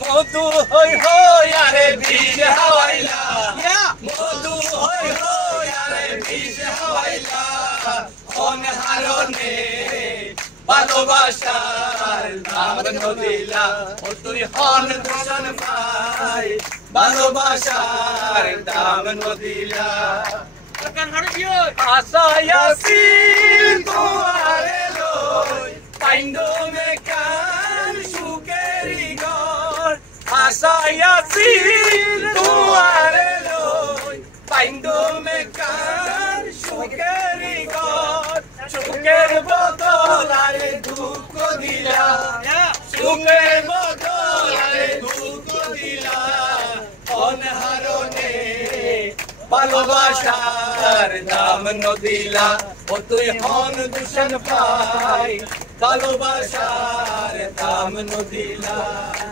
মধু হই হই আরে বীজ হাওয়াইলা মধু হই হই আরে বীজ হাওয়াইলা অনহারনে ভালোবাসার দাম নদিলা ও তুই হন দূষণ পাই ভালোবাসার দাম নদিলা আশায় আসিল তোমারে লই পাইন্ডো মে কান সুকেরি ঘর আশায় আসিল তোমারে লই পাইন্ডো মে কান সুকেরি ঘর সুখের বদল আরে দুঃখ দিলা সুখের বদল আরে দুঃখ দিলা অনহারনে ভালোবাসার দাম নদিলা ও তুই হন দূষণ পাই ভালোবাসার দাম নদিলা।